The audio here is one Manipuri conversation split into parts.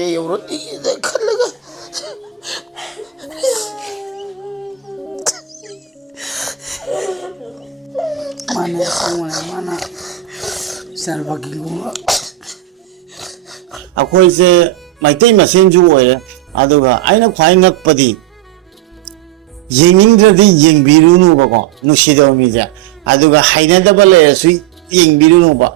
ꯅꯨꯡꯉꯥꯏꯇꯦ ꯌꯧꯔꯛꯏꯗ ꯈꯜꯂꯒ mana sangwana mana sarvagi guma akhoi se maitai masen ju oire aduga aina khwai ngakpadi yengingdradi yengbirunu ba ko nusido mi ja aduga hainadaba le su yengbirunu ba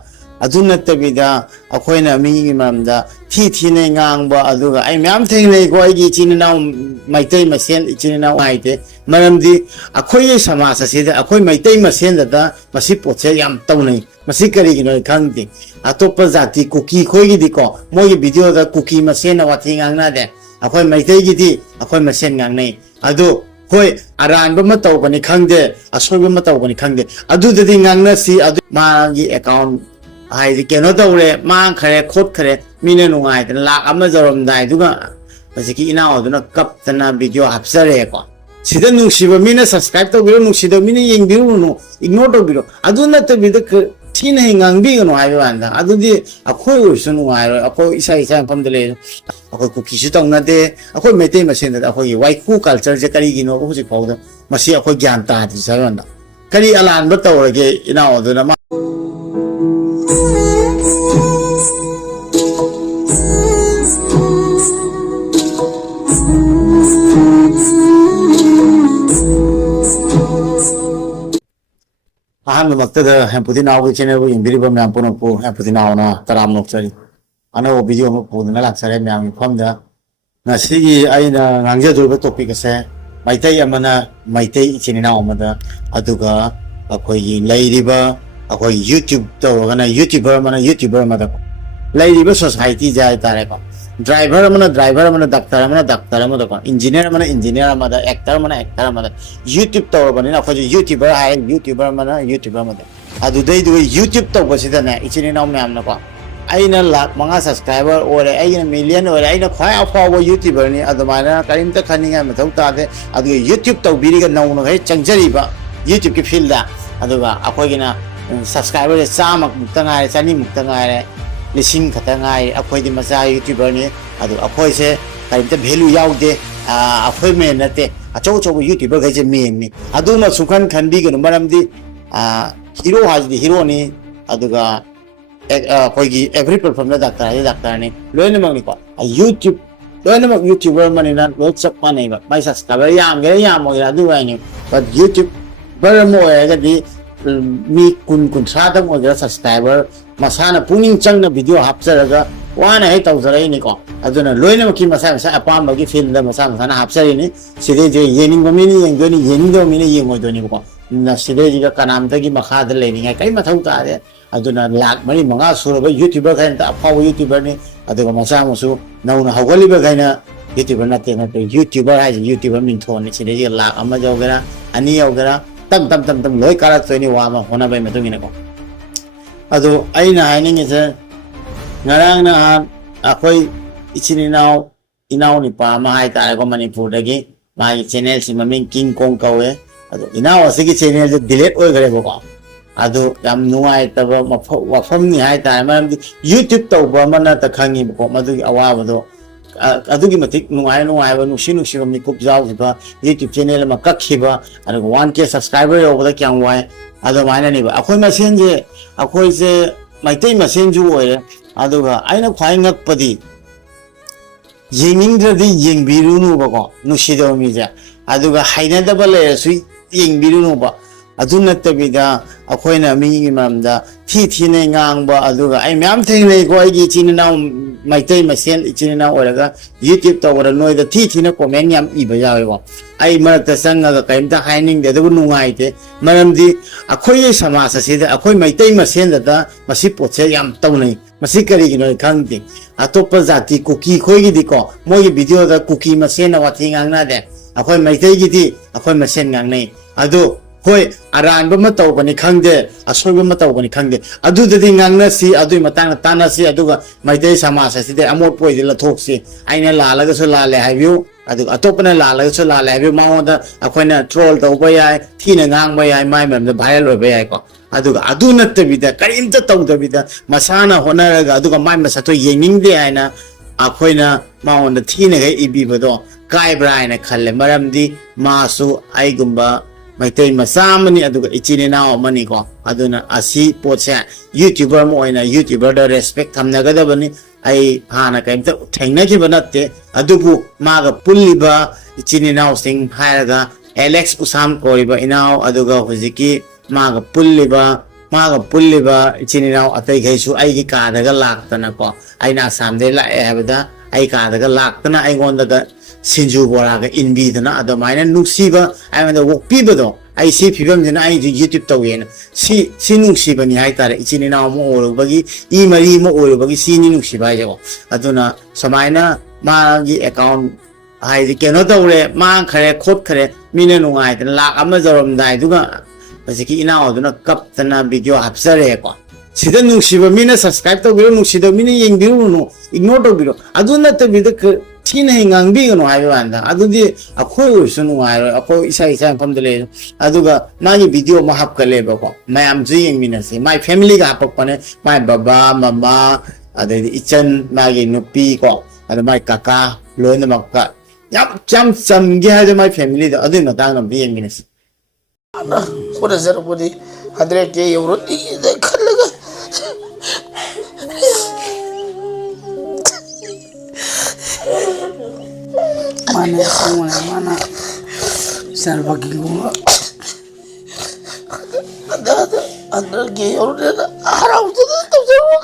aduna tabida akhoina mi mamda thi ne ngangba aduga ai myam thengnei ko ai gi chininaw maitai masen chininaw haite maramdi akhoi samasa sida akhoi maitai masen da masi potse yam tawnai masi kari gi noi khangti atopa jati kuki khoi gi diko moi video da kuki masen na wathi ngangna de akhoi maitai gi di akhoi masen ngangnei adu hoi aran ba taw bani khangde asoi ba taw bani khangde adu dadi ngangna si adu ma gi account ai keno tawre mang khare khot khare mine nungai tan lak ama jorom dai duga basiki Enao duna kap tana video hapsare ko sida nungsiba mine subscribe to biro nungsida mine yeng biro no ignore to biro adu na to bida tin hingang bi no ai banda adu di akhoi ursu nungai ro akhoi isa pam dele akhoi ku kisu tong na de akhoi mete masen da akhoi wai ku culture je kari gino ko ji pawda masi akhoi gyan ta di saranda kari alan ba tawrage Enao duna aham maktada Name.Epic channel bu imbiriba myam puno pu Name.Epic na taram nokchari ana video mo pu na laksare myam famda na sigi aina ngangja durba topic ase maitai amana maitai chinina amada aduga akoi lairiba akoi YouTube to gana YouTuber amada lairiba society jai tare ko driver mana doctor amada ko engineer amada actor amada YouTube to bani na khoi YouTuber hai YouTuber amada adu dai du YouTube to basida na ichini na myam na ko aina lakh manga subscriber ore aina million ore aina khwai afawa YouTuber ni adumana karimta khaninga mathau ta de adu YouTube to biriga nauna gai changjari ba YouTube ki field da aduga akhoi gina subscriber chamak muktangai chani muktangai lising khatangai akhoi di macha YouTuber ni adu akhoi se karimta value yaude akhoi me nate acho YouTuber gai je men ni adu ma sukhan khanbi ganu maramdi hero haji hero ni aduga akhoi gi every platform da doctor ni loina mang ni ko YouTube loina mang YouTuber manina WhatsApp manai ba mai subscriber yam mo adu ni but YouTube bar mo ga di mi kun sa dang mo subscriber masana puning chang na video hapsaraga wana hai tawzarai ni ko aduna loina ki masa apam bagi film da masa hapsari ni side je yening mini yening do mini yengo do ni ko na side ji ga kanam da gi makha da le ni kai mathau ta de aduna lak mari manga sura ba YouTuber kain ta apaw YouTuber ni aduga masa musu nauna hawali ba kaina YouTuber na te YouTuber hai YouTuber min thon ni side ji lak ama jogara ani yogara tam loi karak to ni wa ma hona bai metu ni ko ado aina hainin ise ngarang na akhoi ichini Enao ni pa ma hai ta ko Manipur dagi mai channel si maming King Kong kawe ado Enao asigi channel je delete oi gare ko ado yam nuai ta ba wafam ni hai ta ma YouTube to ba mana ta khangi ko madu awa do adu gi matik nuai ba nusi mi kup jaw ba YouTube channel ma kakhiba ado 1k subscriber yo ba kyang wai ado mana ni ba akhoi ma senje akhoi se maitai masen ju oire aduga aina khwai ngakpadi yengingdradi yengbirunu ba ko nusido mi ja aduga hainadaba le su yengbirunu ba aduna tabida akhoina mi mamda thi ne ngangba aduga ai myam thengnei ko ai gi chininaw maitai masen chininaw oraga YouTube to ora noi da thi ne comment yam iba yawe ko ai marakta sanga ga kaimta haining de du nungaite maramdi akhoi samasa sida akhoi maitai masen da masi potse yam tawnai masi kari gi noi khangti atopa jati kuki khoi gi diko moi video da kuki masen na wathi ngangna de akhoi maitai gi di akhoi masen ngangnei adu hoi aran ba taw bani khangde asoi ba taw bani khangde adu dadi ngangna si adu matang tana si aduga maitai samasa si de amor poi de la thoksi aina la laga so la le hayu adu atopana la laga so la le hayu maoda akhoina troll taw ba yai thina ngang ba yai mai mem da viral ba yai ko aduga adu natta bida karimta taw da bida masana honaraga aduga mai masato yening de aina akoina maon the tina ibibodo kai brain kalle maramdi masu aigumba maitoi masamani aduga ichini na mani ko aduna asi potsa youtuber mo ina youtuber da respect thamnaga bani ai hana kaimta thengna ki banatte adubu maga pulliba ichini na sing haraga Alex usam koriba Enao aduga hujiki maga pulliba ichini na atai gaisu ai gi ka daga laktana ko aina samde la ebada ai ka daga laktana ai gonda sinju bora ga inbi dana adamaina nuksiba ai manda wokpi bado ai si phibam jena ai YouTube tawena si nuksiba ni hai tare ichini na mo orobagi I mari mo orobagi si ni nuksiba jago aduna samaina ma gi account ai di keno tawre ma khare khot khare mine nungai tan lak ama jorom dai duga basiki Enao aduna kap tana video hapsare ko sida nuksiba mine subscribe tawbiro nuksida mine yengbiru no ignore tawbiro aduna tawbida tina hingang no hai wanda adudi akoi sunu ai akoi isa famdele aduga magi video ma hap kale ba ko mayam ji yengmina se my family ga hapak pane my baba mama ade ichan magi nupi ko ade my kaka loina makka yam samge ha my family da adu na tang nam yengmina se What is everybody? 100K euro. The color. Mana semua mana serba gila. Ada 100K euro dia haram tu tak semua.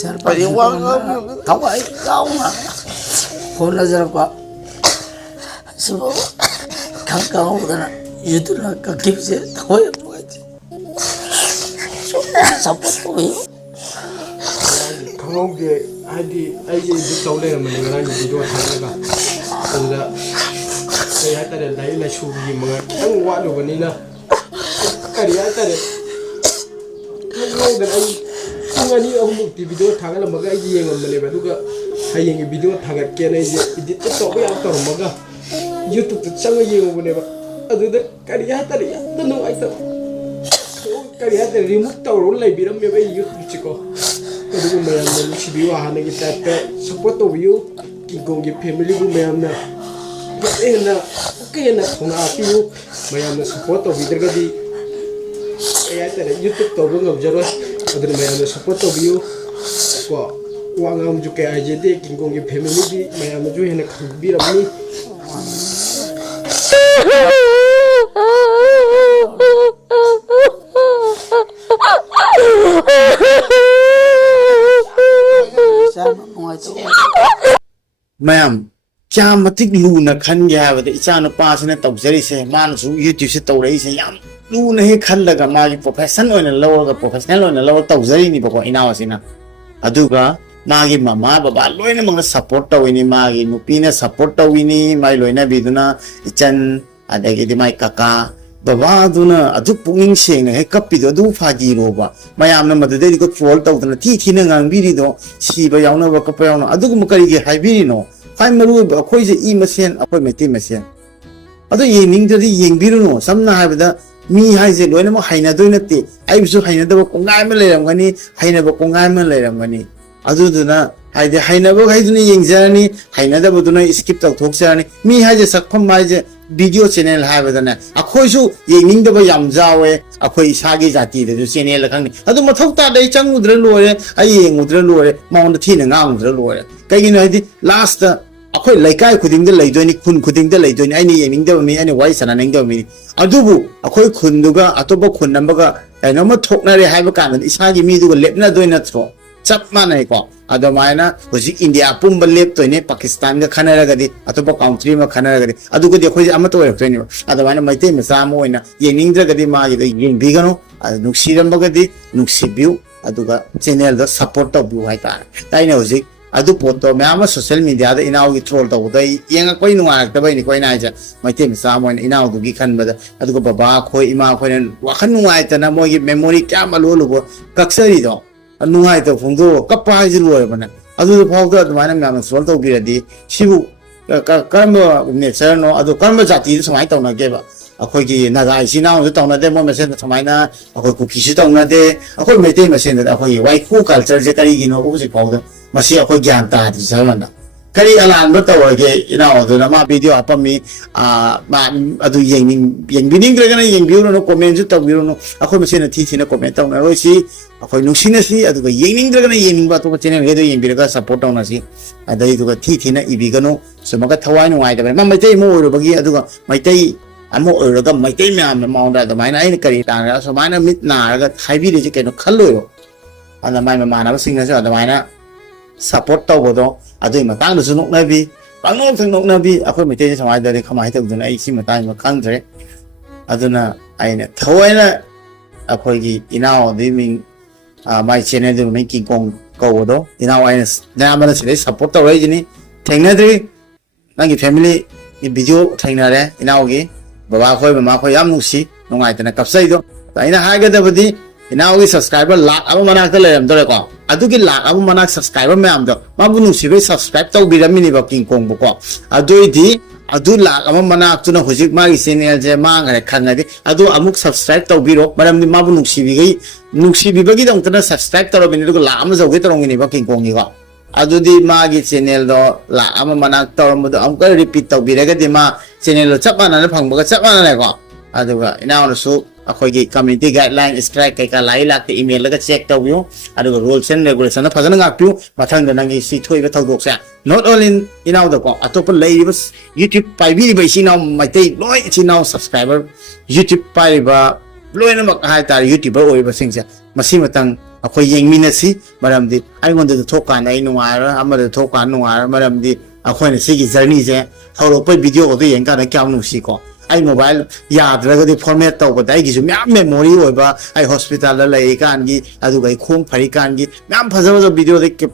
Serba gila. Kau mah. Phone aja apa? Sebab kau dah itu lah kaki saya tahu ya. support tu ya. Kau dia ada aje di tahu le mana orang di dua tahun lega. Ada saya ada lain lah sugi mengat. Ang walu bani na. Kari ada le. Kau dan ai ngani aku di video tahun le maga aje yang mana le juga. Hai yang video tahun kena aje di tahu yang tahu maga. YouTube tu sangat yang mana le. Ada kari ada le. Tenung ai tahu. Kali ada remote tahu orang lebih ramai bayi YouTube ciko. Kalau mayam na si biwa hana kita pe support to view kikong ki family ko mayam na. Okay na kung api yo mayam na support to video kadi. Kaya tara YouTube to bang abjaro. Adre mayam na support to view ko wangam jo kaya aje de kikong ki family di mayam na jo hena khabi ramni. Mayam kya matik luna khan ya bade ichana pass na tawjari se man su YouTube se tawrai se yam luna he khan laga magi professional oina lawa professional oina lawa tawjari ni bako Enao sina aduga magi mama baba loina mga support tawini magi nupina support tawini mai loina biduna ichan adagi di mai kaka baba duna adu punging seng na he kapido adu phagi roba mayam na madade ko troll tawdana thi na ngang biri do siba yauna ba kapa yauna adu ko kari ge haibiri no phai maru ba khoi je I masen apoi meti masen adu yening dadi yengbiru no samna haibada mi hai je loina mo haina doina te ai bisu haina da ko ngai ma leram gani haina ba ko ngai ma leram gani adu duna haide haina ba hai duna yengjarani haina da buduna skip taw thokjarani mi hai je sakpham mai je video channel haibadana akhoisu yening da ba yam jawe akhoi isagi jati de channel khangni adu mathok ta dai changudra lore ai yengudra lore maung da thina ngangudra lore kaigino haidi last akhoi laikai khuding da leidoni khun khuding da leidoni ai ni yening da mi ai wai sana ning da mi adubu akhoi khun duga atoba khun nambaga aino ma thokna re haiba kan isagi mi duga lepna doina thro chap manai ko adamaina hoji India pumba lep toine Pakistan ga khanara gadi atopa country ma khanara gadi adugo de khoi amato wa toine adamaina maite masa mo oina yening dra gadi ma gi yeng bigano nuksiram bagadi nuksibiu aduga channel da support to bu hai ta taina hoji adu poto me ama social media da Enao gi troll to dai yenga koi nuwa ta bai ni koi na ja maite masa mo Enao du gi khan bada adugo baba khoi ima khoi wakhan nuwa ta na mo gi memory kya malolo bo kaksari do Nungaite phungdo kappa haji loi bana adu phawda admana ngam sol to biradi sibu karma nature no adu karma jati samai tawna ge ba ꯑꯩꯈꯣꯏꯒꯤ ꯅꯥꯒꯥ ꯏꯆꯤꯟ ꯏꯅꯥꯎꯁꯨ ꯇꯧꯅꯗꯦ ꯃꯣꯏ ꯃꯁꯦꯟꯗ ꯁꯨꯃꯥꯏꯅ ꯑꯩꯈꯣꯏ ꯀꯨꯀꯤꯁꯨ ꯇꯧꯅꯗꯦ ꯑꯩꯈꯣꯏ ꯃꯩꯇꯩ ꯃꯁꯦꯟꯗ ꯑꯩꯈꯣꯏꯒꯤ ꯋꯥꯏꯈꯨ ꯀꯜꯆꯔꯁꯦ ꯀꯔꯤꯒꯤꯅꯣ ꯍꯧꯖꯤꯛ ꯐꯥꯎꯗ ꯃꯁꯤ ꯑꯩꯈꯣꯏ ꯒ꯭ꯌꯥꯟ ꯇꯥꯗ꯭ꯔꯤ ꯁꯔꯃꯟꯗ ꯀꯔꯤ ꯑꯂꯥꯟꯕ ꯇꯧꯔꯒꯦ ꯏꯅꯥꯎ ꯑꯗꯨꯅ ꯃꯥ ꯚꯤꯗꯤꯑꯣ ꯍꯥꯞꯄꯝꯃꯤ ꯃꯥ ꯑꯗꯨ ꯌꯦꯡꯕꯤꯅꯤꯡꯗ꯭ꯔꯒꯅ ꯌꯦꯡꯕꯤꯔꯨꯅꯨ ꯀꯣꯃꯦꯟꯁꯨ ꯇꯧꯕꯤꯔꯨꯅꯨ ꯑꯩꯈꯣꯏ ꯃꯁꯦꯟꯅ ꯊꯤꯅ ꯀꯣꯃꯦꯟ ꯇꯧꯅꯔꯣꯏꯁꯤ ꯑꯩꯈꯣꯏ ꯅꯨꯡꯁꯤꯅꯁꯤ ꯑꯗꯨꯒ ꯌꯦꯡꯅꯤꯡꯗ꯭ꯔꯒꯅ ꯌꯦꯡꯅꯤꯡꯕ ꯑꯇꯣꯞꯄ ꯆꯦꯅꯦꯜꯈꯩꯗꯣ ꯌꯦꯡꯕꯤꯔꯒ ꯁꯞꯄꯣꯔꯠ ꯇꯧꯅꯁꯤ ꯑꯗꯩꯗꯨꯒ ꯊꯤꯅ ꯏꯕꯤꯒꯅꯨ ꯁꯨꯝꯃꯒ ꯊꯋꯥꯏ ꯅꯨꯡꯉꯥꯏꯇꯕꯅꯤ ꯃꯥ ꯃꯩꯇꯩ ꯑꯃ ꯑꯣꯏꯔꯨꯕꯒꯤ ꯑꯗꯨꯒ ꯃꯩꯇꯩ ꯑꯃ ꯑꯣꯏꯔꯒ ꯃꯩꯇꯩ ꯃꯌꯥꯝꯅ ꯃꯉꯣꯟꯗ ꯑꯗꯨꯃꯥꯏꯅ ꯑꯩꯅ ꯀꯔꯤ ꯇꯥꯟꯅꯔ ꯁꯨꯃꯥꯏꯅ ꯃꯤꯠ ꯅꯥꯔꯒ ꯍꯥꯏꯕꯤꯔꯤꯁꯤ ꯀꯩꯅꯣ ꯈꯜꯂꯣꯏꯔꯣ ꯑꯗꯨꯅ ꯃꯥꯏ ꯃꯃꯥꯟꯅꯕꯁꯤꯡꯅꯁꯨ ꯑꯗꯨꯃꯥꯏꯅ ꯁꯞꯄꯣꯔꯠ ꯇꯧꯕꯗꯣ ꯑꯗꯨꯒꯤ ꯃꯇꯥꯡꯗꯁꯨ ꯅꯣꯛꯅꯕꯤ ꯄꯪꯅꯣꯛꯇ ꯅꯣꯛꯅꯕꯤ ꯑꯩꯈꯣꯏ ꯃꯩꯇꯩꯁꯦ ꯁꯨꯃꯥꯏꯅ ꯇꯧꯔꯤ ꯀꯃꯥꯏꯅ ꯇꯧꯗꯅ ꯑꯩ ꯁꯤ ꯃꯇꯥꯡꯁꯤꯃ ꯈꯪꯗ꯭ꯔꯦ ꯑꯗꯨꯅ ꯑꯩꯅ ꯊꯑꯣꯏꯅ ꯑꯩꯈꯣꯏꯒꯤ ꯏꯅꯥꯎ ꯑꯗꯨꯒꯤ ꯃꯤꯡ ꯃꯥꯏ ꯆꯦꯅꯦꯜꯗꯨ ꯃꯤꯡ ꯀꯤꯡꯀꯣꯡ ꯀꯧꯕꯗꯣ ꯏꯅꯥꯎ ꯑꯩꯅ ꯑꯌꯥꯝꯕꯅ ꯁꯤꯗꯩ ꯁꯞꯄꯣꯔꯠ ꯇꯧꯔꯛꯏꯁꯤꯅꯤ ꯊꯦꯡꯅꯗ꯭ꯔꯤ ꯅꯪꯒꯤ ꯐꯦꯃꯤꯂꯤ ꯚꯤꯗꯤꯑꯣ ꯊꯦꯡꯅꯔꯦ ꯏꯅꯥꯎꯒꯤ ꯕꯕꯥꯈꯣꯏ ꯃꯃꯥꯈꯣꯏ ꯌꯥꯝ ꯅꯨꯡꯁꯤ ꯅꯨꯡꯉꯥꯏꯇꯅ ꯀꯞꯆꯩꯗꯣ ꯑꯩꯅ ꯍꯥꯏꯒꯗꯕꯗꯤ ꯏꯅꯥꯎꯒꯤ ꯁꯕꯁꯀ꯭ꯔꯥꯏꯕꯔ ꯂꯥꯛ ꯑꯃ ꯃꯅꯥꯛꯇ ꯂꯩꯔꯝꯗꯣꯔꯦꯀꯣ ꯑꯗꯨꯒꯤ ꯂꯥꯛ ꯑꯃ ꯃꯅꯥꯛ ꯁꯕꯁꯀ꯭ꯔꯥꯏꯕꯔ ꯃꯌꯥꯝꯗꯣ ꯃꯥꯕꯨ ꯅꯨꯡꯁꯤꯕꯩ ꯁꯕꯁꯀ꯭ꯔꯥꯏꯕ ꯇꯧꯕꯤꯔꯝꯃꯤꯅꯦꯕ ꯀꯤꯡꯀꯣꯡꯕꯨꯀꯣ ꯑꯗꯨꯏꯗꯤ ꯑꯗꯨ ꯂꯥꯛ ꯑꯃ ꯃꯅꯥꯛꯇꯨꯅ ꯍꯧꯖꯤꯛ ꯃꯥꯒꯤ ꯆꯦꯅꯦꯜꯁꯦ ꯃꯥꯡꯈ꯭ꯔꯦ ꯈꯪꯉꯗꯤ ꯑꯗꯨ ꯑꯃꯨꯛ ꯁꯕꯁꯀ꯭ꯔꯥꯏꯕ ꯇꯧꯕꯤꯔꯣ ꯃꯔꯝꯗꯤ ꯃꯥꯕꯨ ꯅꯨꯡꯁꯤꯕꯤꯕꯒꯤꯗꯃꯛꯇꯅ ꯁꯕꯁꯀ꯭ꯔꯥꯏꯕ ꯇꯧꯔꯕꯅꯤ ꯑꯗꯨꯒ ꯂꯥꯛ ꯑꯃ ꯌꯧꯒꯦ ꯇꯧꯔꯝꯒꯅꯦꯕ ꯀꯤꯡꯀꯣꯡꯒꯤꯀꯣ ꯑꯗꯨꯗꯤ ꯃꯥꯒꯤ ꯆꯦꯅꯦꯜꯗꯣ ꯂꯥꯛ ꯑꯃ ꯃꯅꯥꯛ ꯇꯧꯔꯝꯕꯗꯣ ꯑꯃꯨꯛꯀ ꯔꯤꯄꯤꯠ ꯇꯧꯕꯤꯔꯒꯗꯤ ꯃꯥ ꯆꯦꯅꯦꯜꯗꯣ ꯆꯞ ꯃꯥꯟꯅꯅ ꯐꯪꯕꯒ ꯆꯞ ꯃꯥꯟꯅꯔꯦꯀꯣ ꯑꯗꯨꯒ ꯏꯅꯥꯎꯅꯁꯨ ꯑꯩꯈꯣꯏꯒꯤ ꯀꯝꯃ꯭ꯌꯨꯅꯤꯇꯤ ꯒꯥꯏꯗꯂꯥꯏꯟ ꯁ꯭ꯇ꯭ꯔꯥꯏꯛ ꯀꯩꯀꯥ ꯂꯥꯛꯇꯦ ꯏꯃꯦꯜꯂꯒ ꯆꯦꯛ ꯇꯧꯕꯤꯌꯨ ꯑꯗꯨꯒ ꯔꯨꯜꯁ ꯑꯦꯟ ꯔꯦꯒꯨꯂꯦꯁꯟꯗ ꯐꯖꯅ ꯉꯥꯛꯄꯤꯌꯨ ꯃꯊꯪꯗ ꯅꯪꯒꯤ ꯁꯤ ꯊꯣꯛꯏꯕ ꯊꯧꯗꯣꯛꯁꯦ ꯅꯣꯠ ꯑꯣꯟꯂꯤ ꯏꯅꯥꯎꯗꯀꯣ ꯑꯇꯣꯞꯄ ꯂꯩꯔꯤꯕ ꯌꯨꯇ꯭ꯌꯨꯕ ꯄꯥꯏꯕꯤꯔꯤꯕ ꯏꯆꯤꯟ ꯏꯅꯥꯎ ꯃꯩꯇꯩ ꯂꯣꯏ ꯏꯆꯤꯟ ꯏꯅꯥꯎ ꯁꯕꯁꯀ꯭ꯔꯥꯏꯕꯔ ꯌꯨꯇ꯭ꯌꯨꯕ ꯄꯥꯏꯔꯤꯕ ꯂꯣꯏꯅꯃꯛ ꯍꯥꯏꯇꯥꯔꯦ ꯌꯨꯇ꯭ꯌꯨꯕꯔ ꯑꯣꯏꯔꯤꯕꯁꯤꯡꯁꯦ ꯃꯁꯤ ꯃꯇꯪ ꯑꯩꯈꯣꯏ ꯌꯦꯡꯃꯤꯟꯅꯁꯤ ꯃꯔꯝꯗꯤ ꯑꯩꯉꯣꯟꯗꯁꯨ ꯊꯣꯛꯀꯥꯟꯗ ꯑꯩ ꯅꯨꯡꯉꯥꯏꯔꯣꯏ ꯑꯃꯗ ꯊꯣꯛꯀꯥꯟꯗ ꯅꯨꯡꯉꯥꯏꯔꯣꯏ ꯃꯔꯝꯗꯤ ꯑꯩꯈꯣꯏꯅ ꯁꯤꯒꯤ ꯖꯔꯅꯤꯁꯦ ꯍꯧꯔꯛꯄꯩ ꯚꯤꯗꯤꯑꯣꯗꯣ ꯌꯦꯡꯀꯥꯟꯗ ꯀꯌꯥꯝ ꯅꯨꯡꯁꯤꯀꯣ ꯑꯩ ꯃꯣꯕꯥꯏꯜ ꯌꯥꯗ꯭ꯔꯒꯗꯤ ꯐꯣꯔꯃꯦꯠ ꯇꯧꯕꯗ ꯑꯩꯒꯤꯁꯨ ꯃꯌꯥꯝ ꯃꯦꯃꯣꯔꯤ ꯑꯣꯏꯕ ꯑꯩ ꯍꯣꯁꯄꯤꯇꯥꯜꯗ ꯂꯩꯔꯤꯀꯥꯟꯒꯤ ꯑꯗꯨꯒ ꯑꯩ ꯈꯣꯡ ꯐꯔꯤꯀꯥꯟꯒꯤ ꯃꯌꯥꯝ ꯐꯖ ꯚꯤꯗꯤꯑꯣꯗꯒꯤ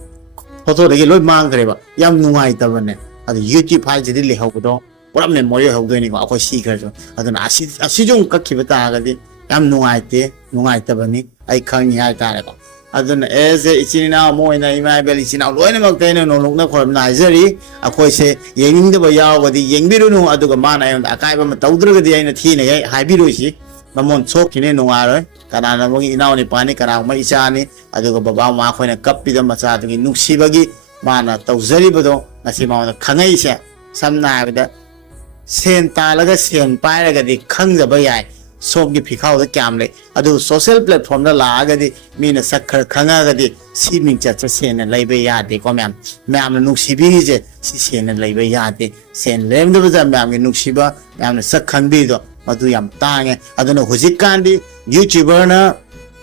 ꯐꯣꯇꯣꯗꯒꯤ ꯂꯣꯏ ꯃꯥꯡꯈ꯭ꯔꯦꯕ ꯌꯥꯝ ꯅꯨꯡꯉꯥꯏꯇꯕꯅꯦ ꯑꯗꯨ ꯌꯨꯇ꯭ꯌꯨꯕ ꯍꯥꯏꯁꯤꯗꯤ ꯂꯩꯍꯧꯕꯗꯣ ꯄꯨꯔꯥ ꯃꯦꯃꯣꯔꯤ ꯑꯣꯏꯍꯧꯗꯣꯏꯅꯤꯀꯣ ꯑꯩꯈꯣꯏ ꯁꯤꯈ꯭ꯔꯁꯨ ꯑꯗꯨꯅ ꯑꯁꯤꯁꯨ ꯑꯃꯨꯛ ꯀꯛꯈꯤꯕ ꯇꯥꯔꯒꯗꯤ ꯌꯥꯝ ꯅꯨꯡꯉꯥꯏꯇꯕꯅꯤ ꯑꯩ ꯈꯪꯉꯤ ꯍꯥꯏꯇꯥꯔꯦꯀꯣ ꯑꯗꯨꯅ ꯑꯦꯁ ꯑꯦ ꯏꯆꯤꯟ ꯏꯅꯥꯎ ꯑꯃ ꯑꯣꯏꯅ ꯏꯃꯥ ꯏꯕꯦꯜ ꯏꯆꯤꯟ ꯏꯅꯥꯎ ꯂꯣꯏꯅꯃꯛꯇ ꯑꯩꯅ ꯅꯣꯡꯂꯨꯛꯅ ꯈꯣꯏꯔꯝꯅ ꯍꯥꯏꯖꯔꯤ ꯑꯩꯈꯣꯏꯁꯦ ꯌꯦꯡꯅꯤꯡꯗꯕ ꯌꯥꯎꯔꯒꯗꯤ ꯌꯦꯡꯕꯤꯔꯨꯅꯨ ꯑꯗꯨꯒ ꯃꯥꯅ ꯑꯩꯉꯣꯟꯗ ꯑꯀꯥꯏꯕ ꯑꯃ ꯇꯧꯗ꯭ꯔꯒꯗꯤ ꯑꯩꯅ ꯊꯤꯅ ꯍꯥꯏꯕꯤꯔꯣꯏꯁꯤ ꯃꯃꯣꯟ ꯁꯣꯛꯈꯤꯅꯤ ꯅꯨꯡꯉꯥꯏꯔꯣꯏ ꯀꯅꯥꯅꯣꯝꯒꯤ ꯏꯅꯥꯎ ꯅꯤꯄꯥꯅꯤ ꯀꯅꯥꯒꯨꯝꯕ ꯏꯆꯥꯅꯤ ꯑꯗꯨꯒ ꯕꯕꯥ ꯃꯃꯥ ꯑꯩꯈꯣꯏꯅ ꯀꯞꯄꯤದ ꯃꯆꯥꯗꯨꯒꯤ ꯅꯨꯡꯁꯤꯕꯒꯤ ꯃꯥꯅ ꯇꯧꯖꯔꯤꯕꯗꯣ ꯉꯁꯤ ꯃꯉꯣꯟꯗ ꯈꯪꯉꯛꯏꯁꯦ ꯁꯝꯅ ꯍꯥꯏꯔꯕꯗ ꯁꯦꯟ ꯇꯥꯜꯂꯒ ꯁꯦꯟ ꯄꯥꯏꯔꯒꯗꯤ ꯈꯪꯖꯕ ꯌꯥꯏ ꯁꯣꯝꯒꯤ ꯐꯤꯈꯥꯎꯗ ꯀꯌꯥꯝ ꯂꯩ ꯑꯗꯨ ꯁꯣꯁꯤꯌꯦꯜ ꯄ꯭ꯂꯦꯠꯐꯣꯝꯗ ꯂꯥꯛꯑꯒꯗꯤ ꯃꯤꯅ ꯁꯛ ꯈꯔ ꯈꯪꯉꯒꯗꯤ ꯁꯤ ꯃꯤꯡꯆꯠꯁꯦ ꯁꯦꯟꯅ ꯂꯩꯕ ꯌꯥꯗꯦꯀꯣ ꯃꯌꯥꯝꯅ ꯅꯨꯡꯁꯤꯕꯤꯔꯤꯁꯦ ꯁꯤ ꯁꯦꯟꯅ ꯂꯩꯕ ꯌꯥꯗꯦ ꯁꯦꯟ ꯂꯩꯔꯝꯗꯕꯗ ꯃꯌꯥꯝꯒꯤ ꯅꯨꯡꯁꯤꯕ ꯃꯌꯥꯝꯅ ꯁꯛ ꯈꯪꯕꯤꯗꯣ ꯃꯗꯨ ꯌꯥꯝ ꯇꯥꯡꯉꯦ ꯑꯗꯨꯅ ꯍꯧꯖꯤꯛꯀꯥꯟꯗꯤ ꯌꯨꯇ꯭ꯌꯨꯕꯔ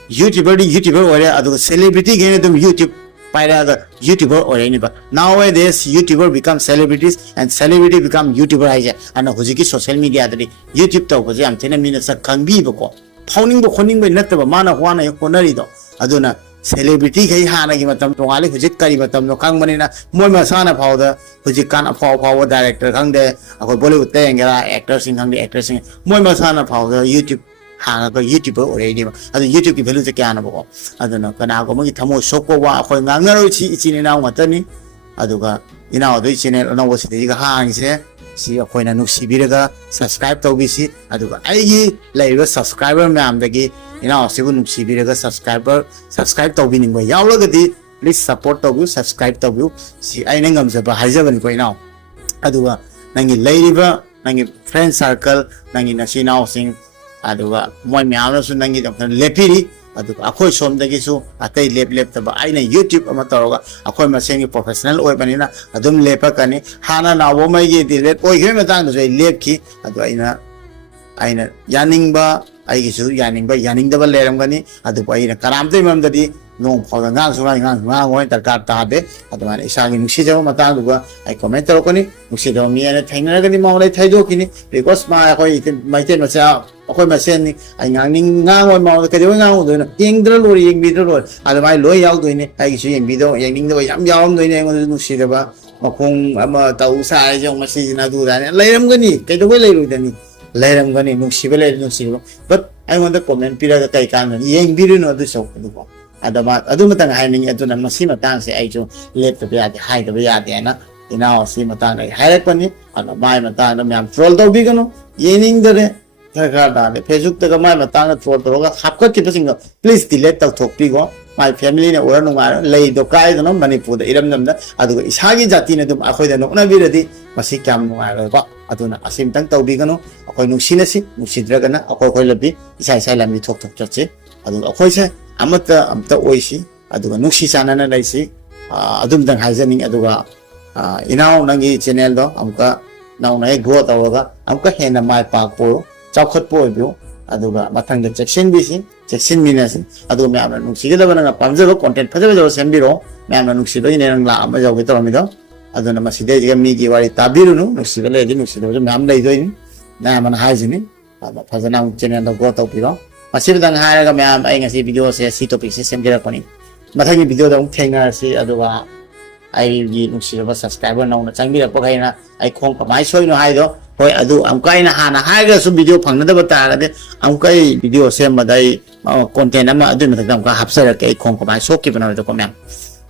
ꯑꯣꯏꯔꯦ ꯑꯗꯨꯒ ꯁꯦꯂꯤꯕ꯭रिꯇꯤꯒꯩꯅ ꯑꯗꯨꯝ YouTube pairaga YouTuber or anybody. Nowadays, YouTuber become celebrities and celebrity become YouTuber. And hujiki social media that YouTube to was am tena mina sa kangbi bako. Pounding the honing by Nataba Mana Juana Honorido. Aduna celebrity Kai Hana Gimatam to Ali Hujik Karibatam no Kangmanina, Moima Sana powder, Hujikana power director, Hang there, a Bollywood Tangara, actors in Hungry actors in Moima Sana powder, YouTube. YouTuber already. Other YouTube people is a cannibal. I don't know. Kanago, Tamo Shoko, Hangaro, China, Matani, Aduga, you know, the channel, no, was the hangs here. See a point of Sibiraga, subscribe to VC, Aduga. I like subscriber, ma'am, the gay, you know, Sibun Sibiraga subscriber, subscribe to winning way. Yalogadi, please support to you, subscribe to you. See, I think I'm the Hazavan going now. Aduga, Nangi Ladybird, Nangi friend circle, Nangi Nashina housing. Aduga moi myaamna su nangi dam lepiri aduga akhoi som dagi su atai lep taba aina YouTube ama toroga akhoi masengi professional oi banina adum lepa kani hana nawo mai ge dilet oi ge matang du lep ki adu aina yaningba ai gi su yaningda leram gani adu aina karamte mamdadi no phoda ngang su ngang oi tarkar ta de adu mane isagi nusi jaw matang duga ai comment torokani nusi jaw mi ana thainara gani maulai thaido kini because ma akhoi maiten macha akhoi masen ai ngang oi maul ka dewa ngang do na yengdra lo yengbi do adu mai lo yaw do ni ai gi yengbi do yengning do yam yawam do ni ngon nusi da ba makong ama tau sa jong masi na du da leiram gani kai do leiru da ni leiram gani nusi ba but I want to comment pira kai kan yengbi no do so do adu matang haining aduna masima tang se ai jo lep to ya hai to ya de na ina si matang ai hai pani ana mai matang na myam troll to bigano yening de खर दाने फेसबुक तक माय मतंग ट्रोल तरोगा हापकट किपसिंग प्लीज डिलीट तौथोकपीगो माय फैमिली ने ओरा नुंगा लई दो काय दनो मणिपुर दा इरम नमदा अदुगा इसागी जाति ने दुम अखोयदा नोकना बिरदी मसी क्याम नुंगायबा अदुना असिमतंग तौबिगनो अखोय नुसिनसी नुसिद्रगना अखोय खोय लबी इसा इसा लमी थोक थोक चचे अदुगा अखोयसे अमता ओइसी अदुगा नुसी चानना लैसी अदुम दंग हाइजनिंग अदुगा इनाव नंगी चैनल दो अमुका नाउना ए ग्रो तवगा अमुका हेना माय पाकपो चौखटपो ओइबो अदुगा मथंग चेक्शन बिसी चेक्शन मिनासी अदुगा मैमना नुसिगदबना पामजबो कंटेंट फजबजो सेंबिरो मैमना नुसिदो इने नंग ला अमा जौगे तोमिदो अदुना मसिदे जिगा मीगी वारी ताबिरुनु नुसिबो लेदि नुसिदो मैम लैदोइन मैमना हाइजनि फजना चैनल दो ग्रो तौपिरो मसिबदंग हायरगा मैम आई ngasi वीडियो से सी टॉपिक से सेमजेरपनि मथंगी वीडियो दो थेंगनासी अदुगा आई नुसिबा सब्सक्राइबर नौना चंगिरपो खाइना आई खोंग कमाई सोइनो हाइदो होय अदु अमकाइना हाना हाइगा सु वीडियो फंगनदब तारगदे अमकाइ वीडियो सेमबदाई कंटेंट अमा अदु मथक अमका हापसरके आई खोंग कमाई सोकिबनो दो कमेम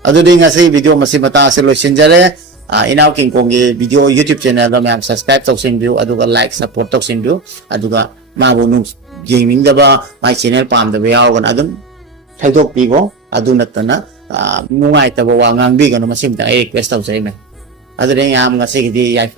अदु दिंगासि वीडियो मसि मता से लोसिनजरे इनाव किंग कोंगी वीडियो यूट्यूब चैनल दो मैम सब्सक्राइब तौसिनबिउ अदुगा लाइक सपोर्ट तौसिनबिउ अदुगा माबो नु येंगिंगदबा माय चैनल पामदबा यावगन अदुम थाइदोकपिगो अदु नतना नुंगाइतबा वा ngang bi gano masim ta request tau sai me adu ding am ngasi gi di yai